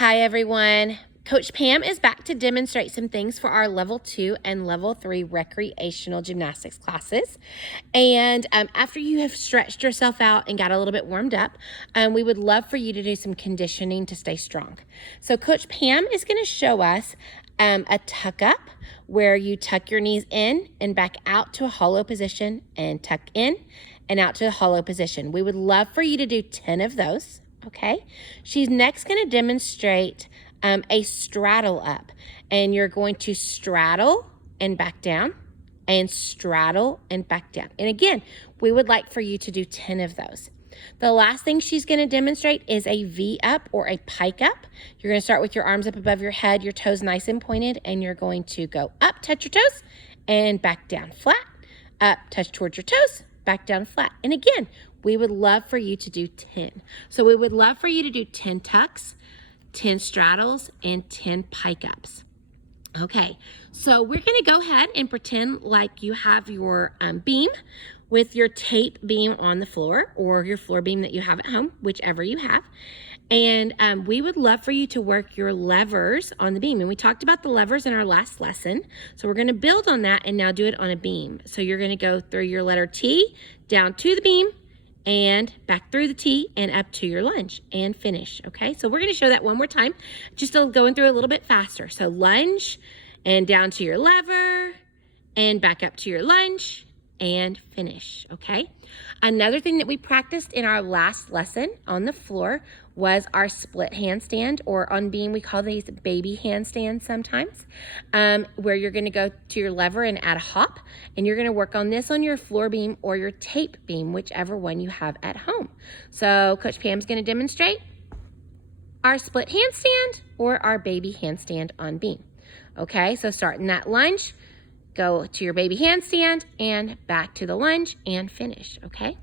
Hi everyone. Coach Pam is back to demonstrate some things for our level 2 and level 3 recreational gymnastics classes. And after you have stretched yourself out and got a little bit warmed up, we would love for you to do some conditioning to stay strong. So Coach Pam is going to show us a tuck up where you tuck your knees in and back out to a hollow position and tuck in and out to a hollow position. We would love for you to do 10 of those. Okay, she's next going to demonstrate a straddle up, and you're going to straddle and back down and straddle and back down. And again, we would like for you to do 10 of those. The last thing she's going to demonstrate is a V up or a pike up. You're going to start with your arms up above your head, your toes nice and pointed, and you're going to go up, touch your toes, and back down flat. Up, touch towards your toes, back down flat. And again, we would love for you to do 10. So we would love for you to do 10 tucks, 10 straddles, and 10 pike ups. Okay, so we're going to go ahead and pretend like you have your beam with your tape beam on the floor, or your floor beam that you have at home, whichever you have. And we would love for you to work your levers on the beam. And we talked about the levers in our last lesson. So we're going to build on that and now do it on a beam. So you're going to go through your letter T, down to the beam, and back through the T and up to your lunge and finish. Okay, so we're going to show that one more time, just going through a little bit faster. So lunge and down to your lever and back up to your lunge and finish. Okay, another thing that we practiced in our last lesson on the floor was our split handstand, or on beam we call these baby handstands sometimes, where you're going to go to your lever and add a hop, and you're going to work on this on your floor beam or your tape beam, whichever one you have at home. So Coach Pam's going to demonstrate our split handstand or our baby handstand on beam. Okay, so starting that lunge, go to your baby handstand and back to the lunge and finish. Okay,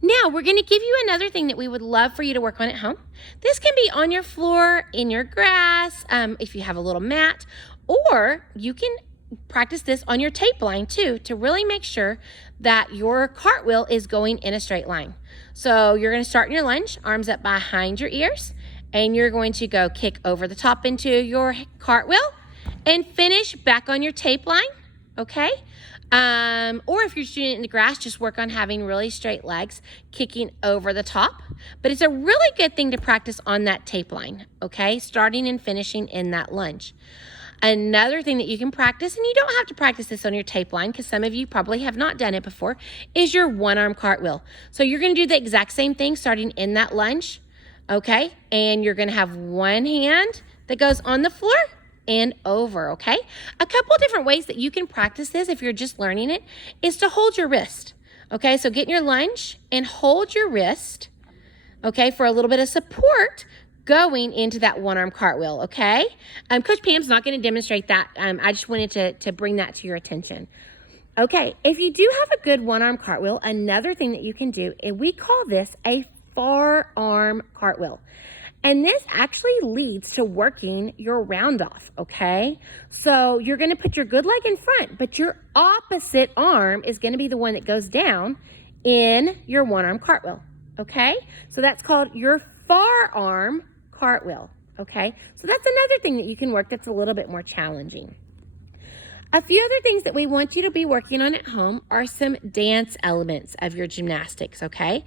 now we're going to give you another thing that we would love for you to work on at home. This can be on your floor, in your grass, if you have a little mat, or you can practice this on your tape line too, to really make sure that your cartwheel is going in a straight line. So you're going to start in your lunge, arms up behind your ears, and you're going to go kick over the top into your cartwheel and finish back on your tape line. Okay, or if you're doing it in the grass, just work on having really straight legs, kicking over the top. But it's a really good thing to practice on that tape line, okay? Starting and finishing in that lunge. Another thing that you can practice, and you don't have to practice this on your tape line because some of you probably have not done it before, is your one-arm cartwheel. So you're going to do the exact same thing starting in that lunge, okay? And you're going to have one hand that goes on the floor and over, okay? A couple different ways that you can practice this if you're just learning it is to hold your wrist, okay? So get in your lunge and hold your wrist, okay, for a little bit of support going into that one-arm cartwheel, okay? Coach Pam's not going to demonstrate that. I just wanted to bring that to your attention. Okay, if you do have a good one-arm cartwheel, another thing that you can do, and we call this a forearm cartwheel. And this actually leads to working your round off, okay? So you're going to put your good leg in front, but your opposite arm is going to be the one that goes down in your one-arm cartwheel, okay? So that's called your forearm cartwheel, okay? So that's another thing that you can work that's a little bit more challenging. A few other things that we want you to be working on at home are some dance elements of your gymnastics, okay?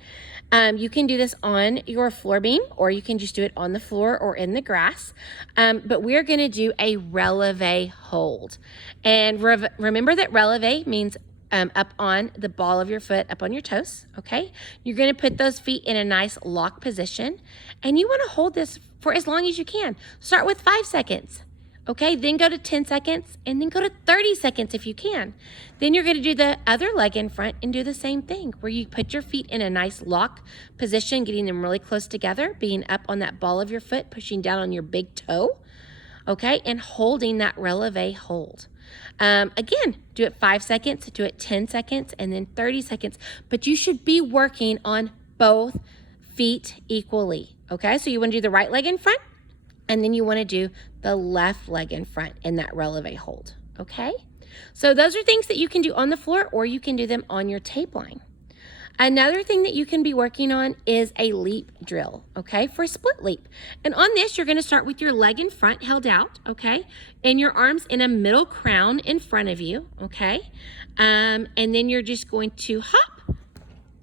You can do this on your floor beam, or you can just do it on the floor or in the grass. But we're going to do a releve hold. And remember that releve means up on the ball of your foot, up on your toes, okay? You're going to put those feet in a nice lock position, and you want to hold this for as long as you can. Start with 5 seconds. Okay, then go to 10 seconds, and then go to 30 seconds if you can. Then you're going to do the other leg in front and do the same thing, where you put your feet in a nice lock position, getting them really close together, being up on that ball of your foot, pushing down on your big toe, okay, and holding that releve hold. Again, do it 5 seconds, do it 10 seconds, and then 30 seconds. But you should be working on both feet equally, okay? So you want to do the right leg in front, and then you want to do the left leg in front in that releve hold, okay? So those are things that you can do on the floor, or you can do them on your tape line. Another thing that you can be working on is a leap drill, okay, for a split leap. And on this, you're gonna start with your leg in front held out, okay, and your arms in a middle crown in front of you, okay? And then you're just going to hop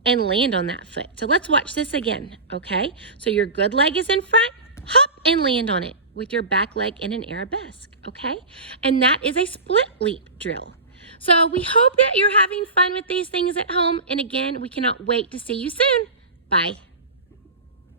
and land on that foot. So let's watch this again, okay? So your good leg is in front, hop and land on it with your back leg in an arabesque, okay? And that is a split leap drill. So we hope that you're having fun with these things at home. And again, we cannot wait to see you soon. Bye.